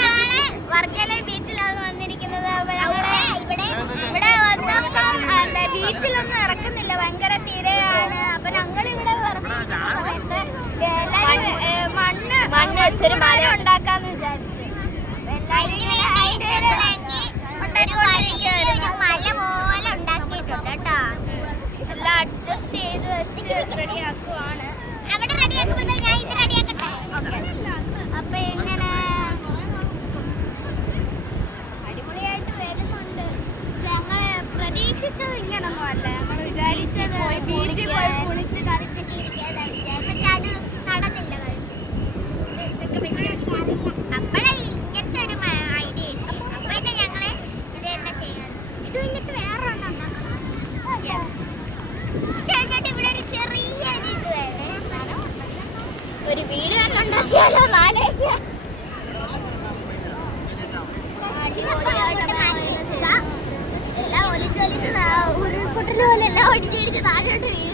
നാളെ വർക്കല ബീച്ചിലാണ് വന്നിരിക്കുന്നത്. ഇവിടെ വന്നപ്പം ബീച്ചിലൊന്നും ഇറക്കുന്നില്ല, ഭയങ്കര തിരയാണ്. അപ്പൊ ഞങ്ങൾ ഇവിടെ ഇറങ്ങിയിരിക്കുന്ന സമയത്ത് മണ്ണ് വെച്ചൊരു മല ഉണ്ടാക്കാന്ന് വിചാരിച്ചു. മല പോലെ ഉണ്ടാക്കിയിട്ടുണ്ട് കേട്ടോ. എല്ലാം അഡ്ജസ്റ്റ് ചെയ്ത് വെച്ച് റെഡിയാക്കുവാണ്. അവിടെ റെഡിയാക്കുമ്പോൾ ഞാൻ ഇത് റെഡിയാക്കട്ടെ. ഓക്കെ, അപ്പൊ എങ്ങനെ അടിപൊളിയായിട്ട് വരുന്നുണ്ട്. പക്ഷെ ഞങ്ങള് പ്രതീക്ഷിച്ചത് ഇങ്ങനൊന്നും അല്ല. നമ്മൾ വിചാരിച്ചത് ബീച്ചിൽ പോയി കുളിച്ച് കളിച്ചൊക്കെ ഇരിക്കാനാണ്. പക്ഷെ അത് നടന്നില്ല. അപ്പോഴേ ഇങ്ങനത്തെ ഒരു ഐഡിയ കിട്ടി. അപ്പൊ ഞങ്ങള് ഇത് തന്നെ ചെയ്യണം. ഇത് കഴിഞ്ഞിട്ട് വേറെ ഒന്നും കഴിഞ്ഞിട്ട് ഇവിടെ ഒരു ചെറിയ ഒരു വീട് തന്നെ ഉണ്ടാക്കിയാലോ. എല്ലാം ഒലിച്ചൊലിച്ച് ഉരുൾപൊട്ടൽ പോലെ എല്ലാം ഒടിച്ചിടിച്ച് താഴോട്ട് വീഴും.